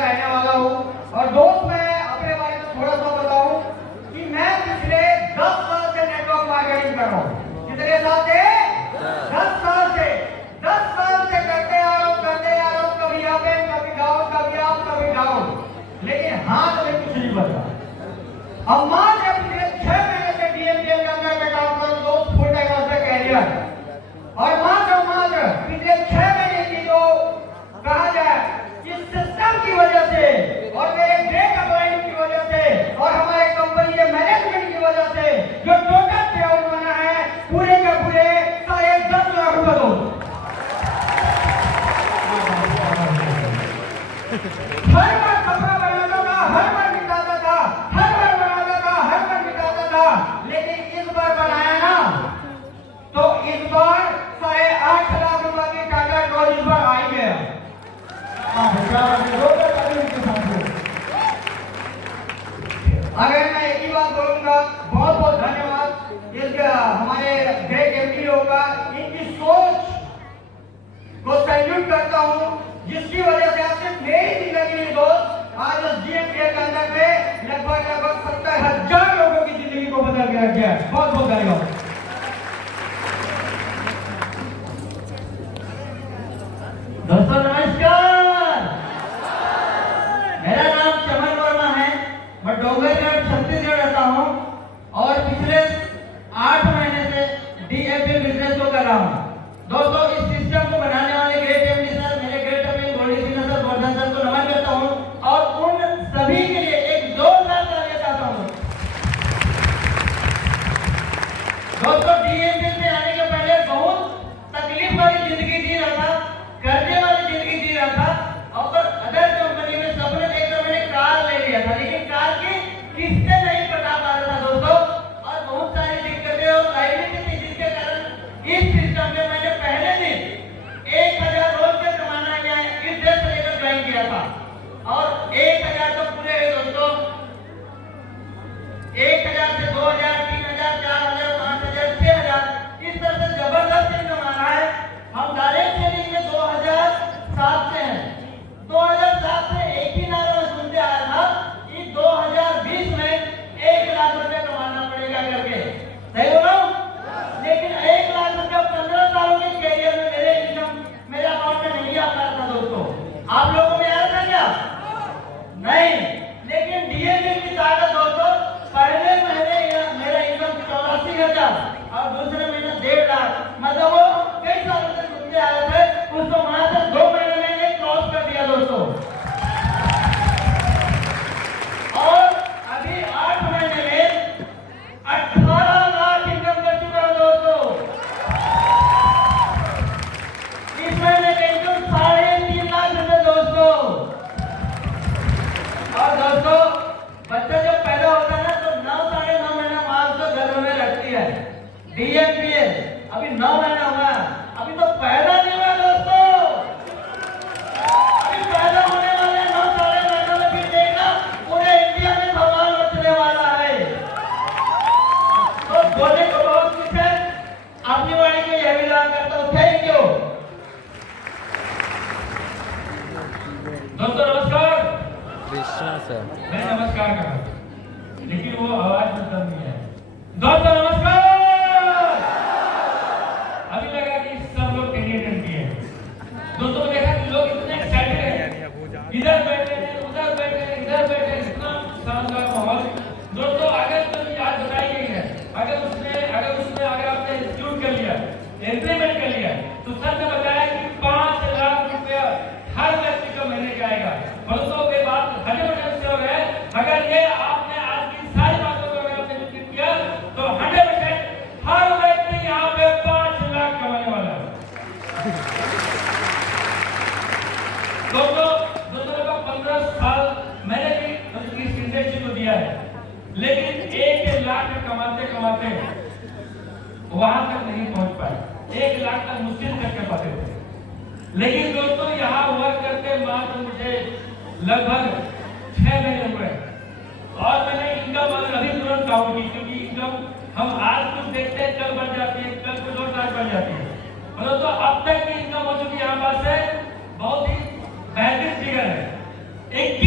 रहने वाला हूँ। और दोस्त मैं अपने बारे में थोड़ा सा बताऊं कि मैं पिछले 10 साल से नेटवर्क मार्केटिंग कर रहा हूँ। कितने साल से? 10 साल से करते आ रहा हूँ। कभी आप कभी डाउन, कभी आप कभी डाउन, लेकिन हाथ में कुछ नहीं बचा। अब मान जब पिछले 6 महीने से डीएमडीएल के अंदर में काम कर रहा हूँ, दोस्त फुल टाइम से कैरियर। और मात्र पिछले 6 महीने की तो कहा जाए इस सिस्टम की वजह से और मेरे ग्रेट अपॉइंटमेंट की वजह से और हमारे कंपनी के मैनेजमेंट की वजह से जो टोटल पे आउट बना है पूरे का पूरे 10.5 लाख रुपए दो। हर बार कपड़ा बनाता था, हर बार निकालता था, हर बार बनाता था, हर बार निकालता था, लेकिन इस बार बनाया ना तो इस बार 8.5 लाख रुपए की टाटा ट्रॉल इस बार आई गया। अगर मैं एक ही बात बोलूंगा, बहुत बहुत धन्यवाद हमारे ग्रेट एमडी होगा, इनकी सोच को सैल्यूट करता हूं, जिसकी वजह से आप सिर्फ मेरी जिंदगी में दोस्त आज उस जीएमडीएल के अंदर में लगभग 70,000 लोगों की जिंदगी को बदल के रख गया। बहुत बहुत धन्यवाद। दोस्तों नमस्कार, मेरा नाम चमन वर्मा है। मैं डोंगरगढ़ छत्तीसगढ़ रहता हूँ और पिछले 8 महीने से डीएमडीएल बिजनेस को कर रहा हूँ। दोस्तों इस सिस्टम को बनाने वाले ग्रेट एमडी सर, मेरे ग्रेट अपने गोल्डी सिन्हा सर, गोवर्धन सर को नमन करता हूँ और उन सभी के लिए एक जोरदार तालियां चाहता हूँ। दोस्तों डीएमडीएल में आने के पहले बहुत तकलीफ वाली जिंदगी जी रहा था, कर्जे वाली जिंदगी जी रहा था और अदर कंपनी में सपने देखकर मैंने कार ले लिया था, लेकिन कार की किस्तें नहीं कटा पा रहा था दोस्तों, और बहुत सारी दिक्कतें और लाइबिलिटी थी, जिसके कारण इस सिस्टम में मैंने पहले दिन 1000 रोज से कमाना है इस देश से लेकर ज्वाइन किया था। और 1000 तो पूरे है दोस्तों, 1000 से 2000, 3000, 4000, 5000, 6000 इस तरह से जबरदस्त कमाना है। हम डायरेक्ट सेलिंग में 2007 से हैं। 2007 से एक ही नारा में सुनते आया था कि 2020 में 1 लाख रुपए कमाना पड़ेगा करके, सही बोला? लेकिन 1 लाख रुपए 15 सालों के कैरियर में मेरे इनकम मेरे अकाउंट में नहीं आ पा रहा था दोस्तों। आप लोगों में आया था क्या? नहीं। लेकिन डीएमडीएल की ताकत दोस्तों, पहले महीने मेरा इनकम 84,000 और दूसरे महीने 1.5 लाख, मतलब वो कई सालों से सुनते आए थे, उसको वहां से 2 महीने में क्रॉस कर दिया दोस्तों। और अभी 8 महीने में 18 लाख इनकम कर चुका है दोस्तों। इस महीने का इनकम 3.5 लाख रुपए दोस्तों। और दोस्तों बच्चा जब पैदा होता है ना तो 9 साढ़े 9 महीना मां उसको गर्भ में रखती है। डीएमडीएल अभी 9 महीना हुआ, अभी तो पैदा नहीं हुआ दोस्तों, अभी पैदा होने वाले 9 साढ़े 9 महीनों में फिर देखना पूरे इंडिया में भगवान बचने वाला है। तो बोलने को बहुत कुछ है, अपनी वाणी को यह विराम करता हूँ। थैंक यू दोस्तों। नमस्कार कृष्णा सर, मैं नमस्कार कर रहा हूँ लेकिन वो आवाज में दम नहीं है। दोस्तों नमस्कार। अभी लगा कि सब लोग कैंडिडेट किए हैं। दोस्तों देखा कि लोग इतने एक्साइटेड हैं, इधर बैठे हैं, उधर बैठे हैं, इधर बैठे हैं, इतना शानदार माहौल। दोस्तों अगर तो आज बताई गई है, अगर आपने इंस्टीट्यूट कर लिया, इंप्लीमेंट कर लिया, तो सर ने बताया कि 5 लाख रुपया हर व्यक्ति का महीने का आएगा। दोस्तों ये बात 100% श्योर है। अगर ये आपने आज की सारी बातों को अगर आपने जिक्र किया तो 100% हर व्यक्ति यहाँ पे 5 लाख कमाने वाला है। दोस्तों का 15 साल मैंने भी उसकी इंडस्ट्री को दिया है, लेकिन 1 लाख कमाते कमाते वहां तक नहीं पहुंच पाए। 1 लाख तक मुश्किल करके पाते थे। लेकिन दोस्तों यहाँ वर्क करके मात्र मुझे लगभग 6 महीने हुए और मैंने इनकम अभी तुरंत काउंट की, क्योंकि इनकम हम आज कुछ देखते हैं, कल बढ़ जाती है, कल कुछ और आज बढ़ जाती है। दोस्तों अब तक की इनकम हो चुकी है हमारे पास है बहुत ही बेहतरीन फिगर है। एक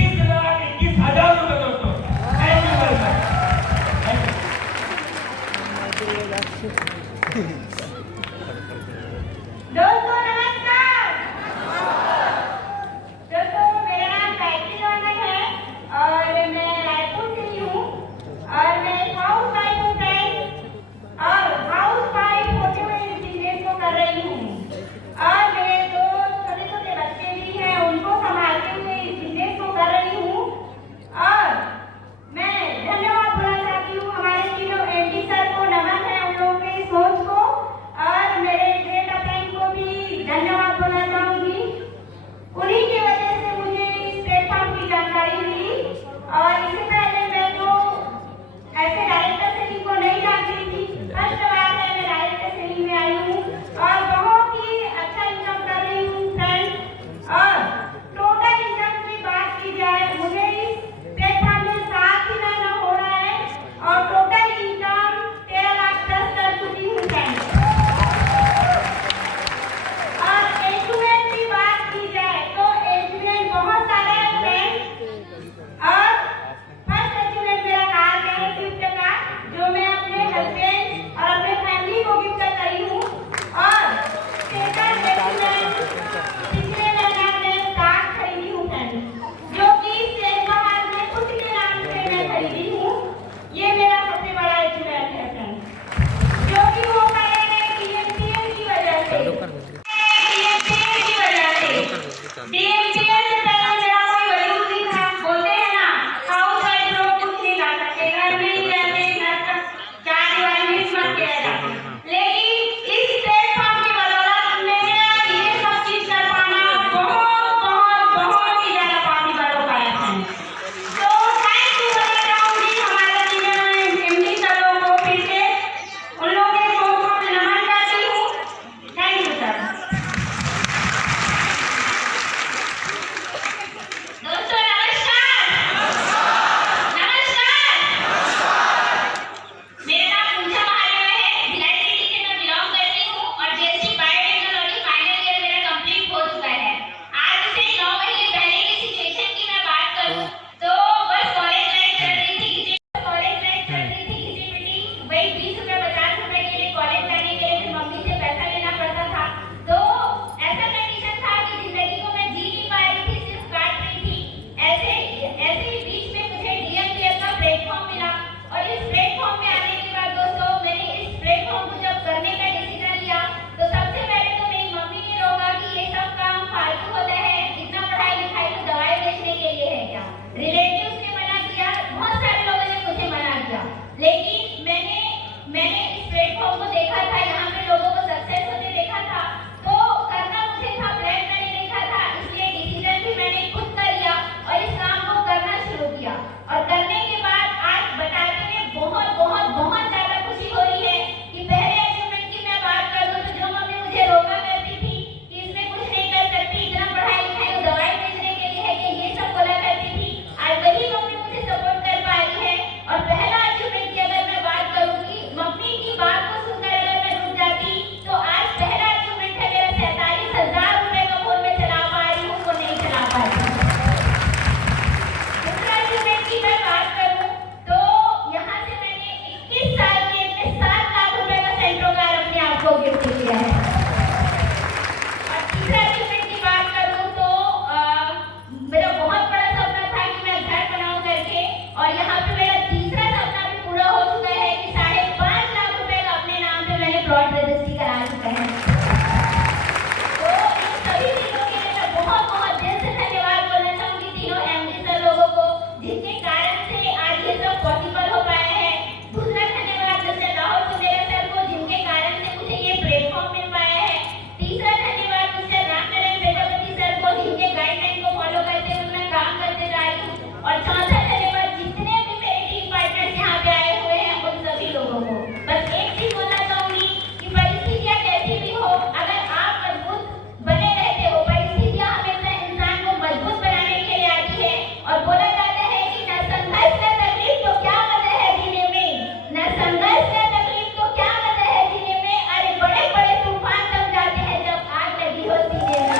और बोला जाता है कि न संघर्ष न तकलीफ तो क्या मजा है जीने में, न संघर्ष न तकलीफ तो क्या मजा है जीने में। अरे बड़े बड़े तूफान तब जाते हैं जब आग लगी हो सीने में।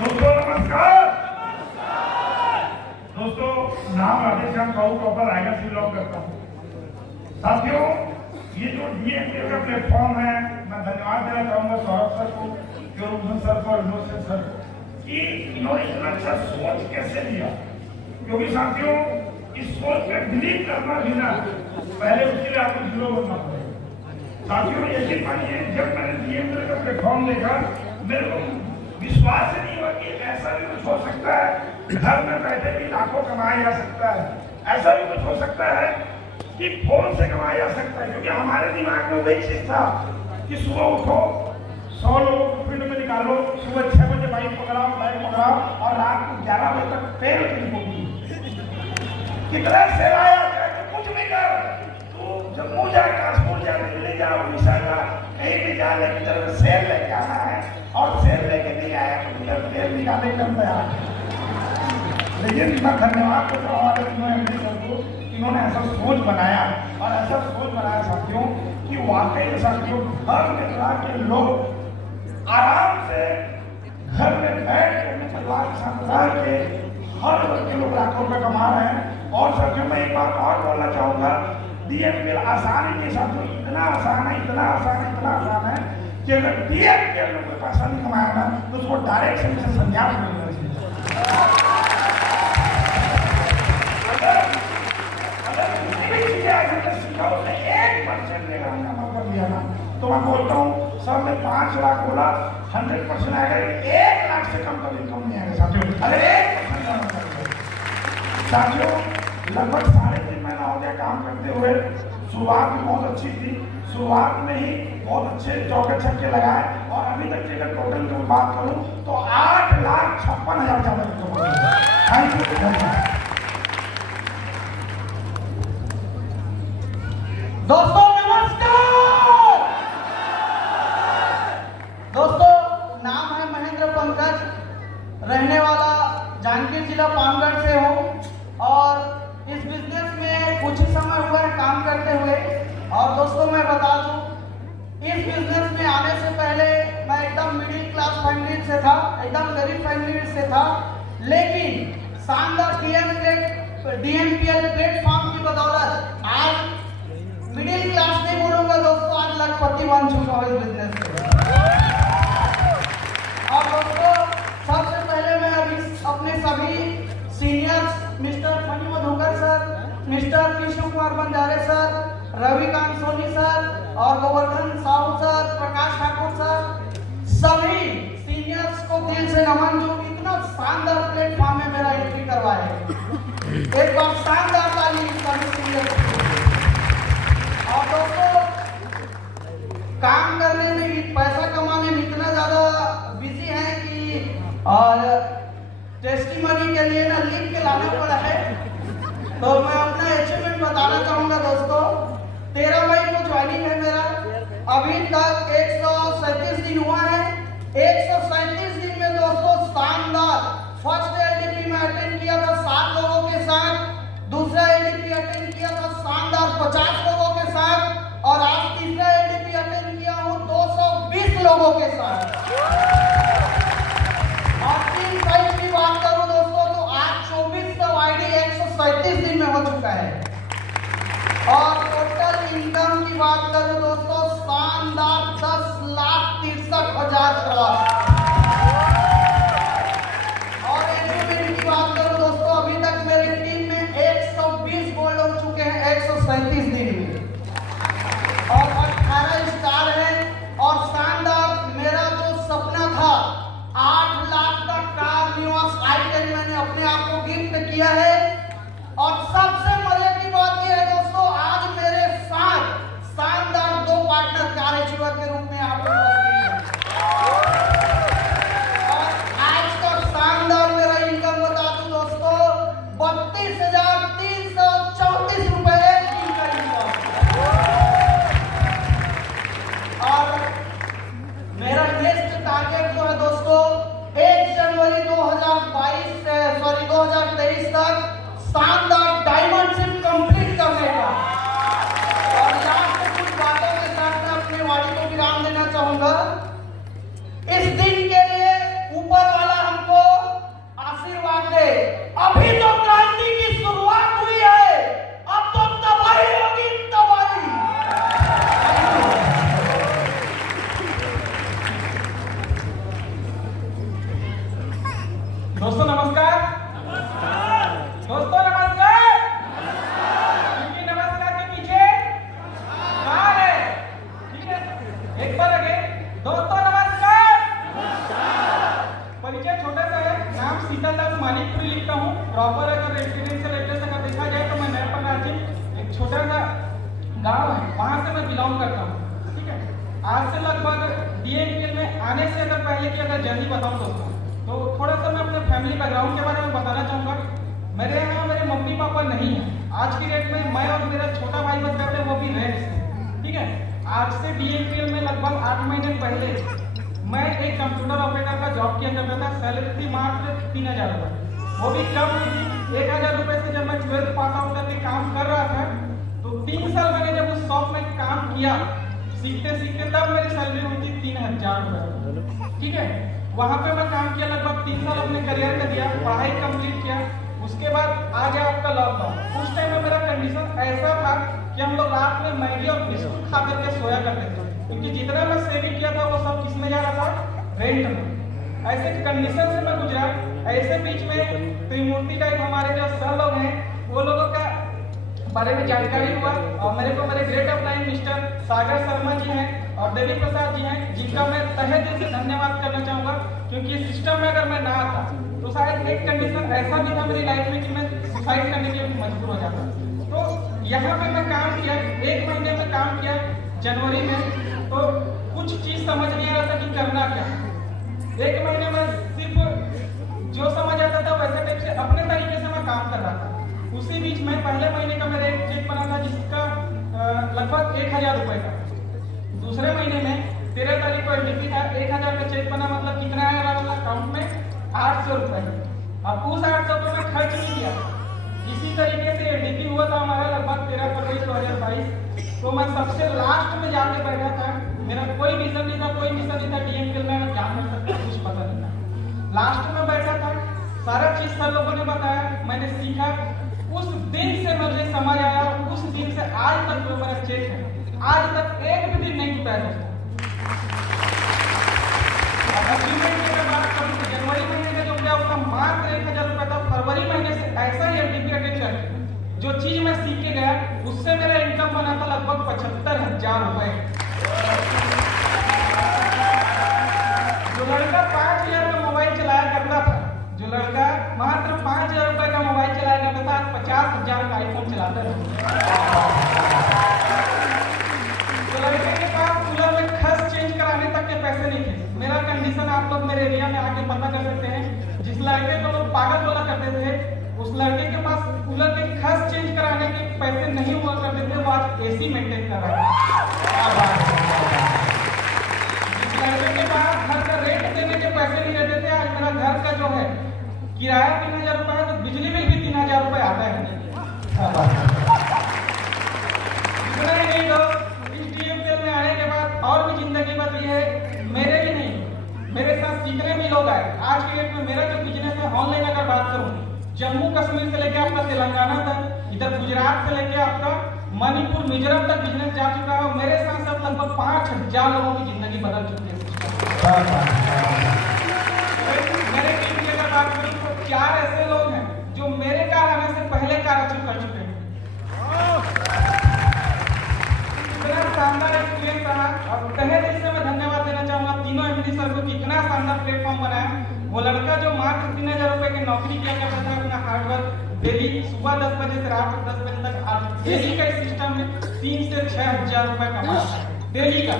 दोस्तों नमस्कार। दोस्तों नाम राधेश्याम साहू प्रॉपर रायगढ़ से बिलोंग करता हूँ। साथियों ये जो डीएमके का प्लेटफॉर्म है, मैं धन्यवाद देना चाहूंगा सौरभ सर को, योगभूषण सर को और इनोसेंट सर को कि इन्होंने इतना अच्छा सोच कैसे लिया। क्योंकि साथियों इस सोच पे बिलीव करना भी ना, पहले उसके लिए आपको जीरो बनना पड़ेगा। साथियों यकीन मानिए जब मैंने डीएमके का प्लेटफॉर्म देखा मेरे को विश्वास ही नहीं हुआ कि ऐसा भी कुछ हो सकता है। घर में बैठे भी लाखों कमाया जा सकता है, ऐसा भी कुछ हो सकता है कि फोन से कमाया जा सकता है। क्योंकि हमारे दिमाग में वही चीज था कि सुबह उठो 100 लोगों को फील्ड में निकालो, सुबह 6 बजे बाइक पकड़ाओ और रात को 11 बजे तक तेल की होगी। कितना सेल आया कुछ नहीं कर, तू जम्मू जा, काश्मीर जा, दिल्ली जा, उड़ीसा जा, कहीं भी जा, लेकिन जब सेल लेके आना है और सेल लेके नहीं आया तो तेल निकाले कर तैयार। लेकिन मैं धन्यवाद करता हूँ हमारे सर को, इन्होंने ऐसा सोच बनाया और ऐसा सोच बनाया साथियों कि वाकई में साथियों हर तरह के लोग आराम से घर में बैठ के अपने परिवार के साथ रह के हर वर्ग के लोग लाखों रुपए कमा रहे हैं। और साथियों मैं एक बात और बोलना चाहूंगा, डीएमके आसानी के साथ इतना आसान है, इतना आसान है, इतना आसान है कि अगर डीएमके लोग कोई पैसा नहीं कमाया ना तो उसको डायरेक्ट से संज्ञान मिलना चाहिए। तो मैं बोलता हूँ सब में 5 लाख बोला 100% आएगा, 1 लाख से कम कभी इनकम नहीं आएगा साथियों। अरे 1% साथियों लगभग 3.5 महीना हो गया काम करते हुए। शुरुआत भी बहुत अच्छी थी, शुरुआत में ही बहुत अच्छे चौके छक्के लगाए और अभी तक की अगर टोटल की बात करूँ तो 8,56,000 ज्यादा। Thank you. दोस्तों नमस्कार। दोस्तों नाम है महेंद्र पंकज, रहने वाला जांजगीर जिला पामगढ़ से हूँ और इस बिजनेस में कुछ ही समय हुआ है काम करते हुए। और दोस्तों मैं बता दूं इस बिजनेस में आने से पहले मैं एकदम मिडिल क्लास फैमिली से था, एकदम गरीब फैमिली से था। लेकिन शानदार डीएमपीएल प्लेटफॉर्म की बदौलत आज मिडिल क्लास नहीं बोलूंगा दोस्तों, आज लखपति बन चुका हूँ इस बिजनेस से। और दोस्तों सबसे पहले मैं अभी अपने सभी seniors mister Phani Madhukar sir, mister Krishna Kumar Banjare sir, Ravikant Soni sir और गोवर्धन साहू सर, प्रकाश ठाकुर सर, सभी सीनियर्स को दिल से नमन जो इतना शानदार प्लेटफॉर्म में मेरा एंट्री करवाए। एक बार शानदार ताली सभी सीनियर्स। और दोस्तों काम करने में पैसा कमाने में इतना ज्यादा बिजी है कि और टेस्टिमनी के लिए ना लिख के लाना पड़ा है। तो मैं अपना अचीवमेंट बताना चाहूंगा दोस्तों। 13 मई को ज्वाइनिंग है मेरा, अभी तक 137 दिन हुआ है। 137 दिन में दोस्तों शानदार फर्स्ट एलडीपी में अटेंड किया था 7 लोगों के साथ, दूसरा एलडीपी अटेंड किया था शानदार 50 लोगों के साथ और आज तीसरा एलडीपी अटेंड किया हूँ 220 लोगों के साथ। और 3 साइज की बात करूं दोस्तों तो आज 2400 आईडी 137 दिन में हो चुका है। और टोटल इनकम की बात करूं दोस्तों शानदार 10,63,000 क्रॉस। और अचीवमेंट की बात करूं दोस्तों अभी तक मेरी टीम में 120 गोल्ड हो चुके हैं 137 दिन में और 18 स्टार है। और शानदार मेरा जनवरी 2023 तक शानदार डायमंड शिप कंप्लीट करने का। और लास्ट में कुछ बातों के साथ मैं अपने वाणी को विराम देना चाहूंगा। इस दिन के लिए ऊपर वाला हमको आशीर्वाद दे। अभी तो क्रांति की शुरुआत हुई है, अब तो तबाही होगी, तबाही। दोस्तों नमस्कार। दोस्तों नमस्कार। इनकी नमस्कार के पीछे कहाँ है? ठीक है, एक बार आगे। दोस्तों नमस्कार। परिचय छोटा सा है, नाम शीतल दास मानिकपुरी लिखता हूँ। प्रॉपर अगर रेसिडेंशियल एड्रेस अगर देखा जाए तो मैं नया राज्य एक छोटा सा गांव है, वहां से मैं बिलोंग करता हूँ। ठीक है, आज से लगभग डीएमके में आने से अगर पहले की अगर जर्नी बताऊँ दोस्तों, तो थोड़ा सा मैं अपने फैमिली बैकग्राउंड के बारे में बताना चाहूँगा। मेरे यहाँ मेरे मम्मी पापा नहीं है। आज की डेट में मैं और मेरा छोटा भाई बस करते हैं, वो भी रेंट से। ठीक है, आज से डीएमपीएल में लगभग 8 महीने पहले मैं एक कंप्यूटर ऑपरेटर का जॉब किया करता था। सैलरी थी मात्र 3000 रुपये, वो भी कम थी। 1000 रुपये से जब मैं 12th पास आउट करके काम कर रहा था, तो 3 साल मैंने जब उस शॉप में काम किया सीखते सीखते, तब मेरी सैलरी हुई थी 3000 रुपये। ठीक है, वहां पे मैं काम किया लगभग 3 साल, अपने करियर में दिया, पढ़ाई कंप्लीट किया। उसके बाद आ गया आपका लॉकडाउन। उस टाइम में मेरा कंडीशन ऐसा था कि हम लोग रात में मैगी और बिस्कुट खा करके सोया करते थे, क्योंकि जितना मैं सेविंग किया था वो सब किस में जा रहा था? रेंट में। ऐसे कंडीशन से मैं गुजरा। ऐसे बीच में त्रिमूर्ति का एक हमारे जो सर लोग हैं, वो लोगों का बारे में जानकारी हुआ और मेरे को मेरे great upline mister Sagar Sharma ji हैं और देवी प्रसाद जी हैं, जिनका मैं तहे दिल से धन्यवाद करना चाहूंगा, क्योंकि इस सिस्टम में अगर मैं ना आता तो शायद एक कंडीशन ऐसा भी था मेरी लाइफ में कि मैं सुसाइड करने के लिए मजबूर हो जाता। तो यहाँ पे मैं काम किया, 1 महीने में काम किया जनवरी में, तो कुछ चीज समझ नहीं आ रहा था कि करना क्या। 1 महीने में सिर्फ जो समझ आता था वैसे टाइप से अपने तरीके से मैं काम कर रहा था। उसी बीच में पहले महीने का मेरा एक चेक बना था जिसका लगभग 1000 रुपए का। दूसरे महीने में 13 तारीख को एडीपी था, 1000 का चेक बना, मतलब कितना आया वाला अकाउंट में? 800 रुपए। अब उस 800 को मैं खर्च नहीं किया। इसी तरीके से एडीपी हुआ था हमारा लगभग 13 फरवरी 2022। तो मैं सबसे लास्ट में जाके बैठा था। मेरा कोई विजन नहीं था, कोई मिशन नहीं था डीएमके में क्या कर सकता, कुछ पता नहीं था। लास्ट में बैठा था, सारा चीज सर लोगों ने बताया, मैंने सीखा। उस दिन से मुझे समझ आया, उस दिन से आज तक जो मेरा चेक है, आज तक एक भी दिन नहीं टूटा है। जनवरी महीने में जो क्या उसका मात्र 1000 रुपए था। फरवरी महीने से ऐसा ही एमडीपी अटेंड जो चीज मैं सीख के गया, उससे मेरा इनकम बना था लगभग 75,000 रुपए। जो लड़का 5000 का मोबाइल चलाया करता था, जो लड़का मात्र 5000 रुपए का मोबाइल चलाया करता था, आज 50,000 का आईफोन चलाता है। तो लड़के के पास कूलर में खस चेंज कराने तक के पैसे नहीं थे। मेरा कंडीशन आप लोग मेरे एरिया में आके पता कर सकते हैं। जिस लड़के को लोग पागल बोला करते थे, उस लड़के के पास कूलर के खस चेंज कराने के पैसे नहीं हुआ करते थे, वो आज एसी मेंटेन कर रहा है। जिस लड़के के पास घर का रेंट देने के पैसे नहीं रहते थे, आज मेरा घर का जो है किराया 3000 रुपए है, तो बिजली में भी 3000 रुपए आता है। इतना ही नहीं, तो इस डीएमपीएल में आने के बाद और भी जिंदगी बदली है। मेरे भी नहीं, मेरे साथ जितने भी लोग आए, आज की डेट में मेरा जो बिजनेस है ऑनलाइन अगर बात करूं, जम्मू कश्मीर से लेकर आपका तेलंगाना तक, इधर गुजरात से लेकर आपका मणिपुर मिजोरम तक बिजनेस जा चुका है। मेरे साथ साथ लगभग 5000 लोगों की जिंदगी बदल चुकी है। मेरे टीम की अगर बात करूं तो 4 ऐसे लोग हैं जो मेरे कार आने से पहले कार अचीव कर चुके हैं। इतना शानदार एक्सपीरियंस रहा और तहे दिल से मैं धन्यवाद देना चाहूंगा तीनों एमडी सर को, कितना शानदार प्लेटफॉर्म बनाया। वो लड़का जो मात्र 3000 रुपए की नौकरी किया करता था, अपना हार्डवर्क डेली सुबह 10 बजे से रात 10 बजे तक, आज डेली का सिस्टम में 3 से 6000 रुपए कमाता है डेली का।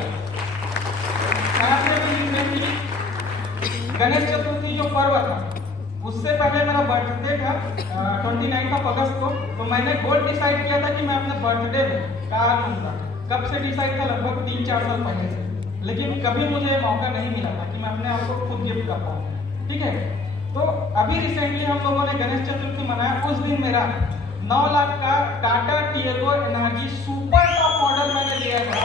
गणेश चतुर्थी जो पर्व था, उससे पहले मेरा बर्थडे था 29 अगस्त को, तो मैंने गोल डिसाइड किया था कि मैं अपने बर्थडे में कार लूंगा। कब से डिसाइड था? लगभग 3-4 साल पहले से, लेकिन कभी मुझे मौका नहीं मिला था कि मैं अपने आप को खुद गिफ्ट कर पाऊँ। ठीक है, तो अभी रिसेंटली हम लोगों ने गणेश चतुर्थी मनाया, उस दिन मेरा 9 लाख का Tata Tiago energy super top model मैंने लिया था।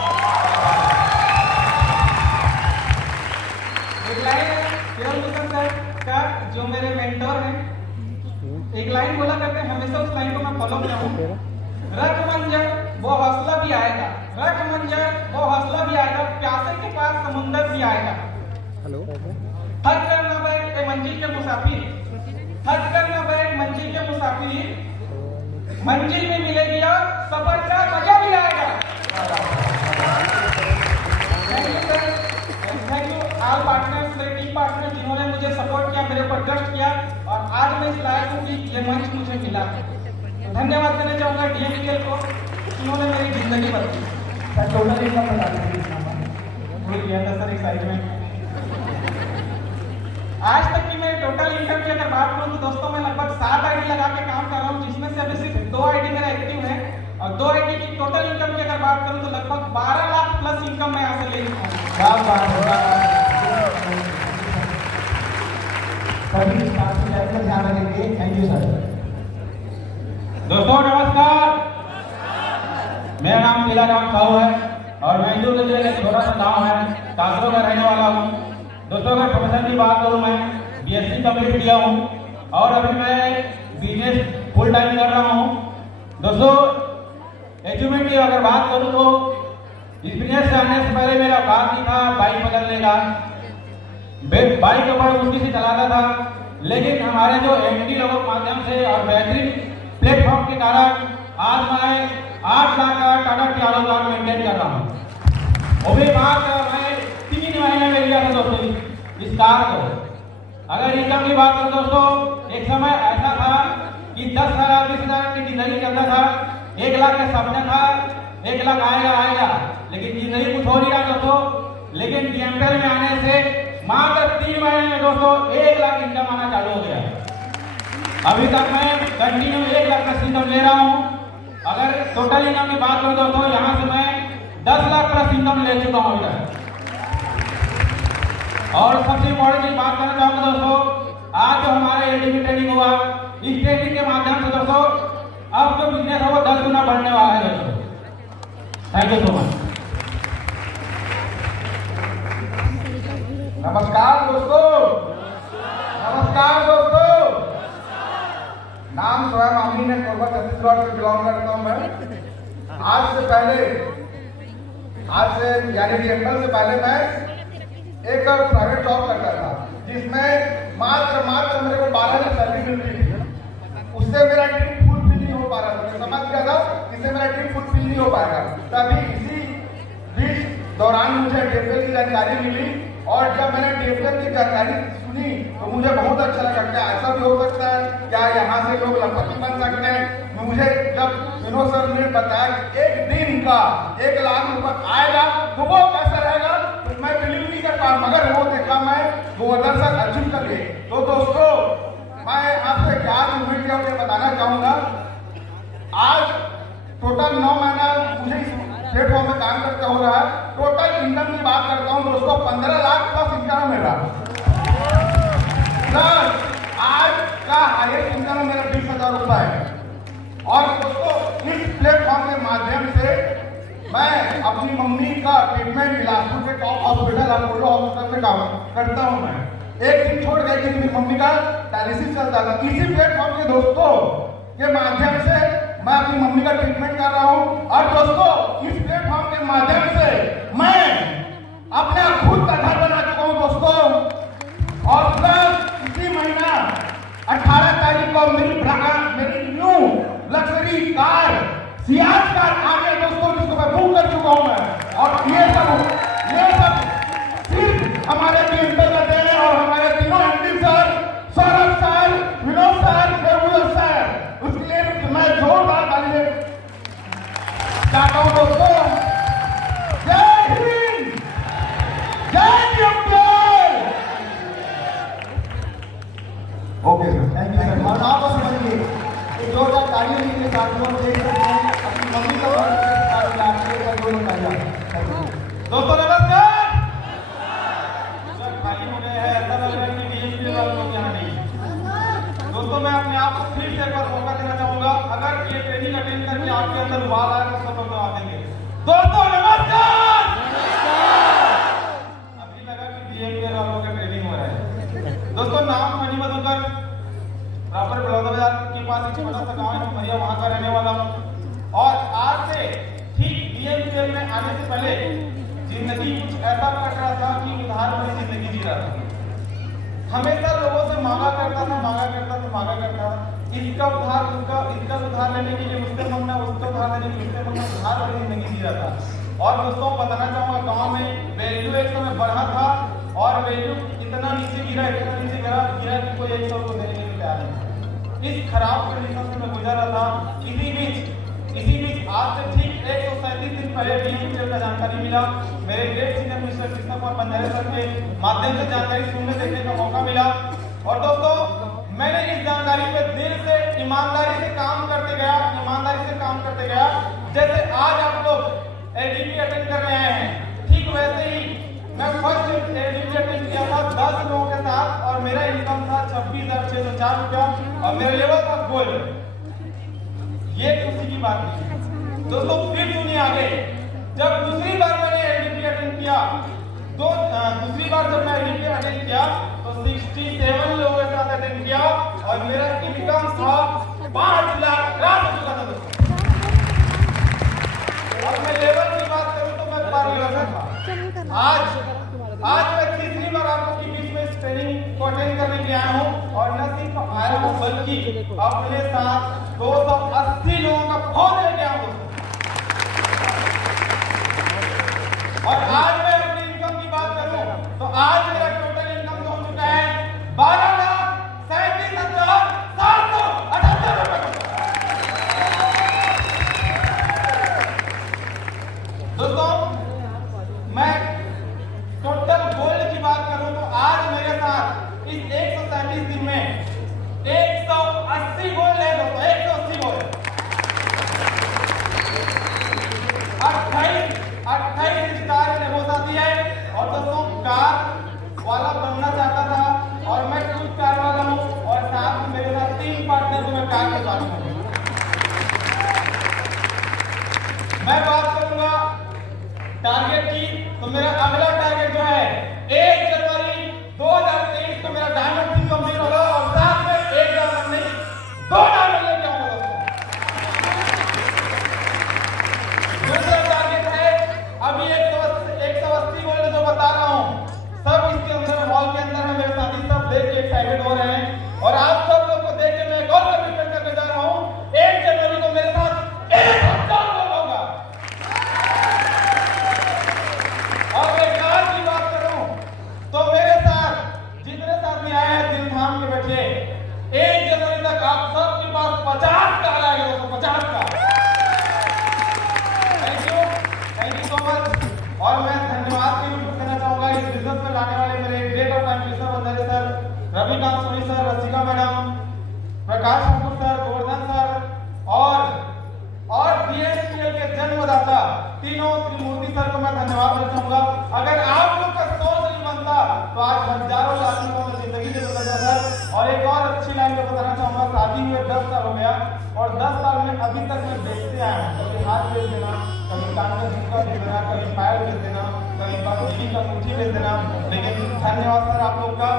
एक लाइन है केवल भूषण सर का, जो मेरे मेंटोर हैं, एक लाइन बोला करते हैं, हमेशा उस लाइन को मैं फॉलो किया हूँ। रख मंजर वो हौसला भी आएगा, रख मंजर वो हौसला भी आएगा, प्यासे के पास समुंदर भी आएगा। हेलो थक कर न बैठ ए मंजिल के मुसाफिर, थक कर न बैठ मंजिल के मुसाफिर, मंजिल में मिलेगी और सफर का मजा भी आएगा। थैंक यू ऑल पार्टनर्स, मेरे टीम पार्टनर जिन्होंने मुझे सपोर्ट किया, मेरे ऊपर ट्रस्ट किया और आज मैं इस लायक हूँ कि ये मंच मुझे मिला। तो धन्यवाद देना चाहूंगा DMPL को, जिन्होंने मेरी जिंदगी बदली। सर टोटल इनकम बता दीजिए। भूल गया था सर एक्साइटमेंट। आज तक की मेरी टोटल इनकम की अगर बात करूं तो दोस्तों मैं लगभग 7 आईडी लगा के काम कर रहा हूं, जिसमें से अभी सिर्फ 2 आईडी मेरा एक्टिव है और 2 आईडी की टोटल इनकम की अगर बात करूं तो लगभग 12 लाख प्लस इनकम मैं यहां से ले चुका हूं। क्या बात है। सभी स्टाफ की लाइफ में ध्यान रखेंगे। Thank you sir. दोस्तों नमस्कार, मेरा नाम नीलाराम साहू है और मैं इंदौर जिले का छोटा सा गाँव है कासरो का रहने वाला हूँ। दोस्तों अगर प्रोफेशन की बात करूँ, मैं BSc कंप्लीट किया हूँ और अभी मैं बिजनेस फुल टाइम कर रहा हूँ। दोस्तों अचीवमेंट की अगर बात करूँ तो इस बिजनेस से आने से पहले मेरा ख्वाब नहीं था बाइक बदलने का, बाइक के ऊपर मुश्किल से चलाता था, लेकिन हमारे जो MD लोगों के माध्यम से और बेहतरीन प्लेटफॉर्म के कारण आज मैं 8 लाख का टाटा टियागो कार मेंटेन कर रहा हूँ। वो भी बात मैं 3 महीने में लिया था दोस्तों इस कार को। अगर इनकम की बात करूं दोस्तों, एक समय ऐसा था कि 10,000 20,000 की जिंदगी करता था, 1 लाख का सपना था, 1 लाख आएगा, लेकिन जिंदगी कुछ हो नहीं रहा दोस्तों। लेकिन DMPL में आने से मात्र 3 महीने में दोस्तों 1 लाख इनकम आना चालू हो गया। अभी तक मैं कंटिन्यू 1 लाख का इनकम ले रहा हूँ। अगर टोटल इनकम की बात करूं दोस्तों, यहाँ से मैं 10 लाख प्लस इनकम ले चुका हूँ इधर। और सबसे इम्पोर्टेंट चीज बात करना चाहूंगा दोस्तों, आज जो हमारे LTV ट्रेनिंग हुआ, इस ट्रेनिंग के माध्यम से दोस्तों अब जो बिजनेस है वो 10 गुना बढ़ने वाला है दोस्तों। Thank you so much. नमस्कार दोस्तों, नमस्कार दोस्तों। नाम स्वयं अमीन है, कोरबा छत्तीसगढ़ से बिलोंग करता हूँ मैं। आज से यानी DMPL से पहले मैं एक प्राइवेट जॉब करता था, जिसमें मात्र मेरे को 12 लाख सैलरी मिलती थी। उससे मेरा ड्रीम फुलफिल नहीं हो पा रहा था। मैं समझ गया था इससे मेरा ड्रीम फुलफिल नहीं हो पाएगा। तभी इसी बीच दौरान मुझे DMPL की जानकारी मिली और जब मैंने DMPL की जानकारी सुनी तो मुझे बहुत अच्छा लगा। क्या ऐसा भी हो सकता है, क्या यहाँ से लोग लखपति बन सकते हैं? मुझे जब विनोद सर ने बताया कि एक दिन का 1 लाख रुपए आएगा तो वो कैसा रहेगा, तो मैं बिलीव नहीं कर पाया, मगर वो देखा मैं 2000 अचीव कर लिए। तो दोस्तों मैं आपसे क्या मूवमेंट किया मुझे बताना चाहूंगा। आज टोटल 9 महीना मुझे इस प्लेटफॉर्म में काम करते हो रहा है। टोटल इनकम की बात करता हूँ दोस्तों, 15 लाख प्लस इनकम है मेरा। सर आज का हाईएस्ट इनकम है मेरा 20,000 रुपए। और दोस्तों इस प्लेटफॉर्म के माध्यम से मैं अपनी मम्मी का ट्रीटमेंट बिलासपुर के टॉप हॉस्पिटल अपोलो हॉस्पिटल में काम करता हूँ। मैं एक दिन छोड़ गई थी, मेरी मम्मी का डायलिसिस चलता था। इसी प्लेटफॉर्म के दोस्तों के माध्यम से मैं अपनी मम्मी का ट्रीटमेंट कर रहा हूँ। और दोस्तों इस प्लेटफॉर्म के माध्यम से मैं अपना खुद का घर बना चुका हूँ दोस्तों। और प्लस इसी महीना 18 तारीख को मेरी new luxury car Ciaz car आ गया दोस्तों, जिसको मैं बुक कर चुका हूँ मैं। और ये सब सिर्फ हमारे DMPL का देन है और हमारे तीनों MD sir, Saurabh sir, Vinod sir, Devur sir, उसके लिए मैं जोरदार ताली चाहता हूँ दोस्तों। जय हिंद, जय DMPL। Okay sir, thank you sir. और आप समझिए एक जोरदार तालियों के लिए साथियों देख सकते हैं अपनी मम्मी का दोस्तों नमस्कार। खाली हो गए हैं, ऐसा लग रहा है कि DMPL वाले लोग यहाँ नहीं। फिर से एक बार मौका देना चाहूंगा, अगर ये ट्रेनिंग अटेंड करके आपके अंदर उबाल आए तो सब लोग दबा देंगे। दोस्तों नमस्कार। अभी लगा कि बीएमके वालों का ट्रेनिंग हो रहा है। दोस्तों नाम मणि मधुकर, प्रॉपर बलौदाबाजार के पास एक छोटा सा गांव है मरिया, वहां का रहने वाला हूं। और आज से ठीक बीएमके में आने से पहले जिंदगी कुछ ऐसा कट रहा था कि उधार वाली जिंदगी जी रहा था। हमेशा लोगों से मांगा करता था, इसका उधार उसका, इसका उधार लेने के लिए उससे मांगना, उसका उधार लेने के लिए उससे मांगना, उधार वाली जिंदगी जी रहा था। और दोस्तों बताना चाहूंगा, गांव में वैल्यू एक समय बढ़ा था और वैल्यू इतना नीचे गिरा कि कोई 100 को देने के लिए तैयार नहीं। इस खराब कंडीशन से मैं गुजर रहा था। इसी बीच आज से ठीक 137 दिन पहले बीएमके का जानकारी मिला। मेरे great senior minister Krishna Kumar Banjare sir के माध्यम से जानकारी सुनने देखने का मौका मिला। और दोस्तों मैंने इस जानकारी पे दिल से ईमानदारी से काम करते गया। जैसे आज आप लोग एडीपी अटेंड करने आए हैं, ठीक वैसे ही मैं फर्स्ट एडीपी अटेंड किया था 10 लोगों के साथ और मेरा इनकम था 26,604 रुपया और मेरा लेवल था गोल्ड। ये खुशी की बात नहीं। दोस्तों फिर सुनिए आगे, जब दूसरी बार मैंने एडीपी अटेंड किया तो तो 67 लोगों के साथ अटेंड किया और मेरा इनकम था 5 लाख क्रॉस हो चुका था दोस्तों। और मैं लेवल की बात करूं तो मैं पार लेवल था। आज मैं तीसरी बार आप लोग के बीच में इस ट्रेनिंग को अटेंड करने के आया हूं और न सिर्फ आया हूं बल्कि अपने साथ 280 लोगों का फौज लेके आया हूं। और आज मैं अपनी इनकम की बात करूं तो आज मेरा टोटल इनकम हो चुका है 12,37,778 रुपए। दोस्तों मैं टोटल गोल्ड की बात करूं तो आज मेरे साथ इस 137 दिन में 180 गोल्ड है दोस्तों, 180 गोल्ड। 28 स्टार मेरे हो जाती है। और दोस्तों कार वाला बनना चाहता था और मैं खुद कार वाला हूं और साथ में मेरे साथ 3 पार्टनर को मैं कार के साथ हूं। मैं बात करूंगा टारगेट की तो मेरा अगला टारगेट जो है 1 जनवरी 2023 को मेरा डायमंड सिंह कंप्लीट होगा और साथ में 1 डायमंड नहीं 2 डायमंड लेके आऊंगा दोस्तों। दूसरा टारगेट है अभी 180 गोल्ड जो बता रहा हूं, सब इसके अंदर हॉल के अंदर है, मेरे साथी सब देख के एक्साइटेड हो रहे हैं और आप सब लोग को देख के मैं एक और कमिटमेंट करने जा रहा हूं। 1 जनवरी को मेरे साथ 1000 गोल्ड होगा। और मैं कार की बात करूं तो मेरे साथ जितने साथी आए हैं दिल थाम के बैठे, 1 जनवरी तक आप सबके पास 50 कार आएगा दोस्तों, 50 car. Thank you so much. और मैं धन्यवाद भी देना चाहूंगा इस बिजनेस में लाने वाले मेरे great of time Krishna Banjare sir, Ravikant Soni sir, Rasika madam, Prakash Thakur sir, Govardhan sir और बीएसपीएल के जन्मदाता तीनों त्रिमूर्ति सर को मैं धन्यवाद देना चाहूंगा। अगर आप लोग का सोच नहीं बनता तो आज हजारों लाखों को जिंदगी दे देता सर। और एक और अच्छी लाइन में बताना चाहूंगा, शादी हुए 10 साल हो गया और 10 साल में अभी तक मैं बेचते आया हूं। कभी हाथ बेच देना, कभी कान का झुमका बेच देना, कभी पायल बेच देना, कभी बाबूजी का अंगूठी बेच देना। लेकिन धन्यवाद सर आप लोग का।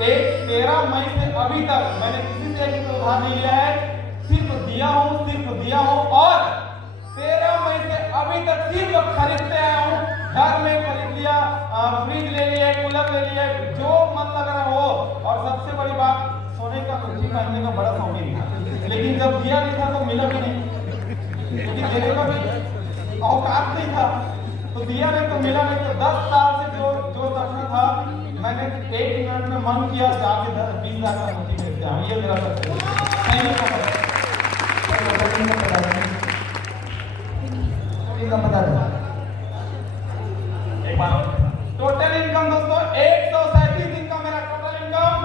13 मई से अभी तक मैंने किसी से एक उधार नहीं लिया है, सिर्फ दिया हूं और 13 मई से अभी तक सिर्फ खरीदते आया हूं। घर में खरीद लिया, फ्रिज ले लिया, कूलर ले लिया, जो मन लग रहा हो। और सबसे बड़ी बात, सोने का अंगूठी पहनने का बड़ा शौकीन था, लेकिन जब दिया नहीं था तो मिला भी नहीं, क्योंकि देने का भी औकात नहीं था, तो दिया नहीं तो मिला नहीं। तो 10 साल से जो सपना था मैंने 1 मिनट में मन किया जाके 20 लाख का अंगूठी खरीदते हैं। ये मेरा सपना। Thank you so much. Total income दोस्तों 137 दिन का मेरा टोटल इनकम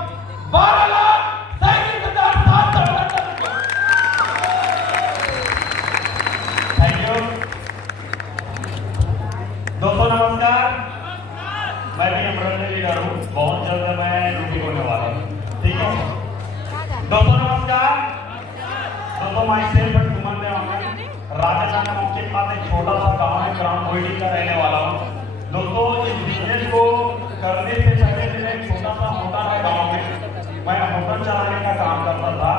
12,37,778 रुपए। थैंक यू दोस्तों, नमस्कार। मैं भी अमरंजन लीडर हूँ, बहुत जल्द मैं ड्यूटी होने वाला हूँ, ठीक है दोस्तों। नमस्कार। दोस्तों माई सेल्फ घुमन में राजस्थान नाम के पास एक छोटा सा गांव है, ग्राम कोयली का रहने वाला हूँ। दोस्तों इस बिजनेस को करने से पहले मेरा एक छोटा सा होटल है गांव में, मैं होटल चलाने का काम करता था।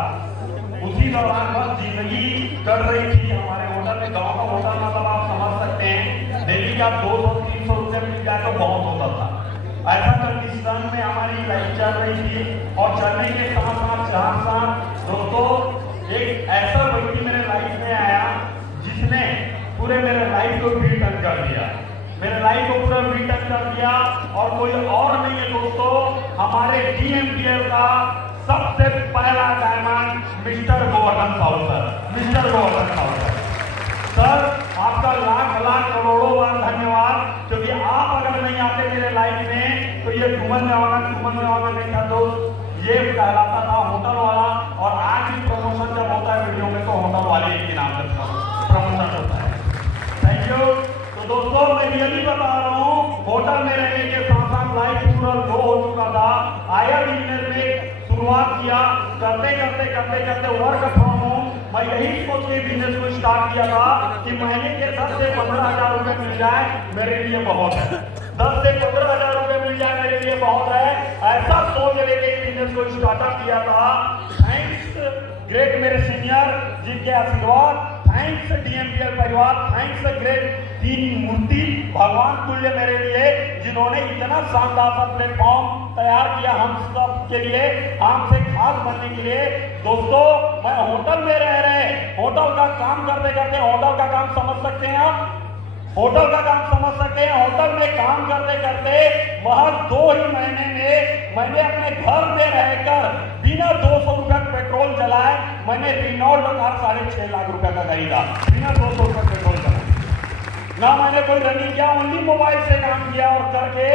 उसी दौरान बस जिंदगी कर रही थी हमारे होटल में। गांव का होटल मतलब आप समझ सकते हैं डेली का 200-300 रुपये मिल जाए तो बहुत होता था। ऐसा कंडीशन में हमारी लाइफ चल रही थी और चलने के साथ दोस्तों एक ऐसा व्यक्ति मेरे लाइफ में आया जिसने पूरे मेरे लाइफ को रिटर्न कर दिया, मेरे लाइफ को पूरा रिटर्न कर दिया। और कोई और नहीं है दोस्तों, हमारे DMPL का सबसे पहला diamond mister Govardhan Sahu sir, mister Govardhan Sahu sir, आपका लाख लाख करोड़ों बार धन्यवाद, क्योंकि आप अगर नहीं आते मेरे लाइफ में तो ये घुमन में होगा नहीं था दोस्त। ये कहलाता था होटल वाला, और आज भी प्रमोशन जब होता है वीडियो में तो होटल वाले के नाम से प्रमोशन होता है। Thank you. तो दोस्तों मैं रियली बता रहा हूँ, होटल में रहने के साथ साथ लाइफ पूरा लो हो चुका था। आया बिजनेस में शुरुआत किया, करते करते वर्क फ्रॉम होम मैं यही सोच के बिजनेस को स्टार्ट किया था कि महीने के 10 से 15,000 रुपए मिल जाए मेरे लिए बहुत है, 10 से 15,000 रुपए मिल जाए मेरे लिए बहुत है। ऐसा सोच लेके बिजनेस को स्टार्टअप किया था। थैंक्स ग्रेट मेरे सीनियर जिनके आशीर्वाद, थैंक्स DMPL परिवार, थैंक्स ग्रेट तीन मूर्ति भगवान तुल्य मेरे लिए, जिन्होंने इतना शानदार सा प्लेटफॉर्म तैयार किया हम सब के लिए, हमसे खास बनने के लिए। दोस्तों मैं होटल में रह रहे, होटल का काम करते करते, होटल का काम समझ सकते हैं आप, होटल का काम समझ सकते हैं। होटल में काम करते करते महज 2 ही महीने में मैंने अपने घर में रहकर बिना 200 रुपए पेट्रोल जलाए मैंने रिनॉल्ट कार 6.5 लाख रुपए का खरीदा, बिना 200 रुपए पेट्रोल जलाए। ना मैंने कोई रनिंग किया, ओनली मोबाइल से काम किया और करके।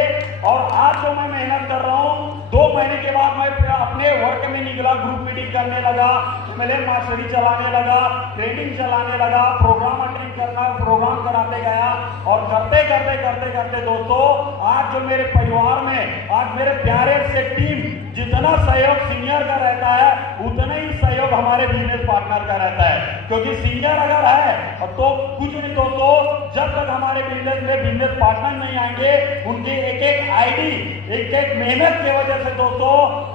और आज जो मैं मेहनत कर रहा हूँ, 2 महीने के बाद मैं अपने वर्क में निकला, ग्रुप मीटिंग करने लगा, MLM मास्टरी चलाने लगा, ट्रेनिंग चलाने लगा, प्रोग्राम अटेंड करना, प्रोग्राम कराते गया। और करते दोस्तों आज जो मेरे परिवार में, आज मेरे प्यारे से टीम, जितना सहयोग सीनियर का रहता है उतना ही सहयोग हमारे बिजनेस पार्टनर का रहता है। क्योंकि सीनियर अगर है तो कुछ नहीं दोस्तों, जब तक हमारे बिजनेस में बिजनेस पार्टनर नहीं आएंगे, उनकी एक आईडी, एक मेहनत की वजह से दोस्तों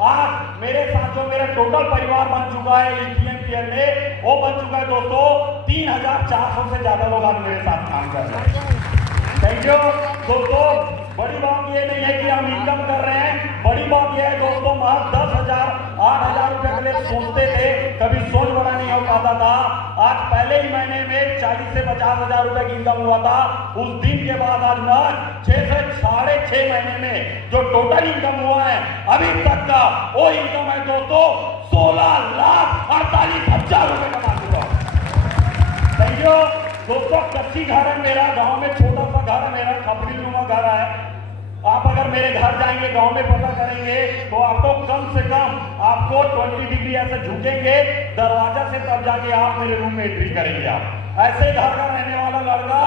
आज मेरे साथ जो मेरा टोटल परिवार बन चुका है DMPL में, वो बन चुका है दोस्तों 3,400 से ज्यादा लोग आज मेरे साथ काम कर रहे हैं। थैंक यू दोस्तों। बड़ी बात ये नहीं है कि हम इनकम कर रहे हैं, बड़ी बात यह है दोस्तों, महज 10,000 8,000 रुपए के लिए सोचते थे, कभी सोच बड़ा नहीं हो पाता था। आज पहले ही महीने में 40 से 50,000 रुपए की इनकम हुआ था। उस दिन के बाद आज महज 6 से 6.5 महीने में जो टोटल इनकम हुआ है अभी तक का, वो इनकम है दोस्तों 16,48,000 रुपए कमा चुका हूं। थैंक यू दोस्तों। कच्ची घर है मेरा, गांव में छोटा सा घर है मेरा, खपड़ी नुमा घर है। आप अगर मेरे घर जाएंगे, गांव में पता करेंगे तो आपको कम से कम आपको 20 डिग्री ऐसे झुकेंगे दरवाजा से, तब जाके आप मेरे रूम में एंट्री करेंगे। आप ऐसे घर का रहने वाला लड़का,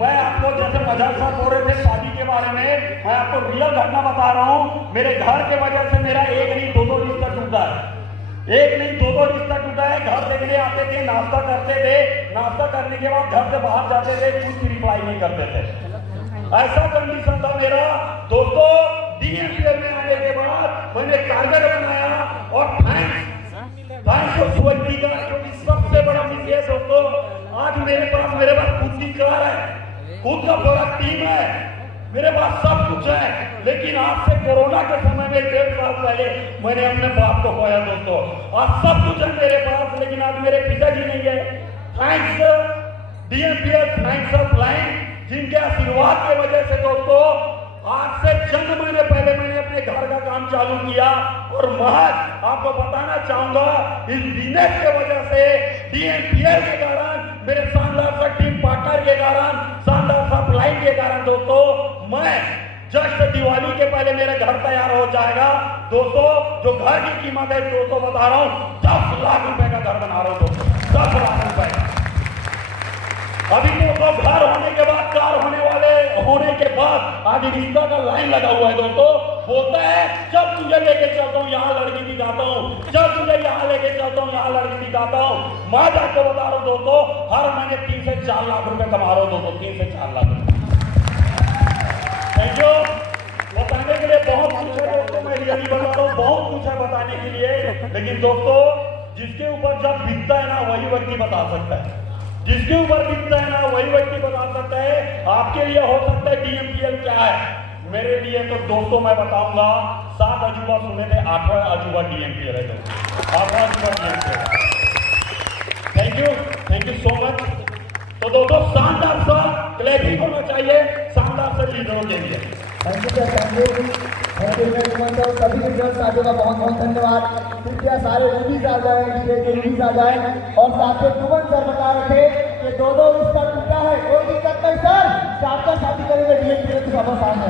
मैं आपको जैसे मजाक साहब बोल रहे थे शादी के बारे में, मैं आपको रियल घटना बता रहा हूँ। मेरे घर के वजह से मेरा एक नहीं 2 रिश्ता टूटा है, एक नहीं 2 रिश्ता टूटा है। घर देखने आते थे, नाश्ता करते थे, नाश्ता करने के बाद घर से बाहर जाते थे, कुछ रिप्लाई नहीं करते थे। ऐसा कंडीशन था मेरा दोस्तों। DMPL में आने के बाद मैंने टारगेट बनाया और थैंक्स टू सुवंती का, क्योंकि सबसे बड़ा मिस दोस्तों, आज मेरे पास खुद की कार है, खुद का बड़ा टीम है, मेरे पास सब कुछ है। लेकिन आज से कोरोना के समय में 1.5 साल पहले मैंने अपने बाप को खोया दोस्तों। आज सब कुछ है मेरे पास, लेकिन आज मेरे पिताजी नहीं है। Thanks DMPL, thanks of line, जिनके आशीर्वाद की वजह से दोस्तों आज से चंद महीने पहले मैंने अपने घर का काम चालू किया। और महज आपको बताना चाहूंगा, इस बिजनेस के वजह से, DMPL के कारण, मेरे शानदार सा टीम पार्टनर के कारण, शानदार सा लाइन के कारण दोस्तों, मैं जस्ट दिवाली के पहले मेरा घर तैयार हो जाएगा दोस्तों। जो घर की कीमत है दोस्तों बता रहा हूं, 10 लाख रुपए का घर बना रहा हूं दोस्तों, 10 लाख रुपए। अभी तो घर होने के बाद, कार होने के बाद आज रिश्ता का लाइन लगा हुआ है दोस्तों। बोलता है जब तुझे लेके चलता हूँ यहाँ लड़की दिखाता हूँ, जब तुझे यहाँ लेके चलता हूँ यहाँ लड़की दिखाता हूँ। मैं आपको बता रहा हूँ दोस्तों, हर महीने 3 से 4 लाख रुपए कमा रहा हूँ दोस्तों, 3 से 4 लाख रुपए। Thank you. बताने के लिए बहुत कुछ है दोस्तों, मैं रियली बता रहा हूँ, बहुत कुछ है बताने के लिए। लेकिन दोस्तों जिसके ऊपर जब बीतता है ना वही व्यक्ति बता सकता है, जिसके ऊपर बीतता है ना वही व्यक्ति बता सकता है। आपके लिए हो सकता है डीएमपीएल क्या है, मेरे लिए तो दोस्तों मैं बताऊंगा 7 अजूबा सुने थे, 8वां अजूबा डीएमपीएल है दोस्तों, 8वां अजूबा DMPL. Thank you so much. तो दोस्तों शानदार सा क्लैपिंग होना चाहिए शानदार से लीडरों के लिए। Thank you sir, thank you सभी के जज साथियों का बहुत बहुत धन्यवाद। कृपया सारे रूबीज आ जाए, रूबीज आ जाए। और साथियों जुमन सर बता रहे थे कि 2-2 रिश्ता टूटा है, कोई दिक्कत नहीं सर, 4 शादी करेंगे डीएमपीएल के सामने।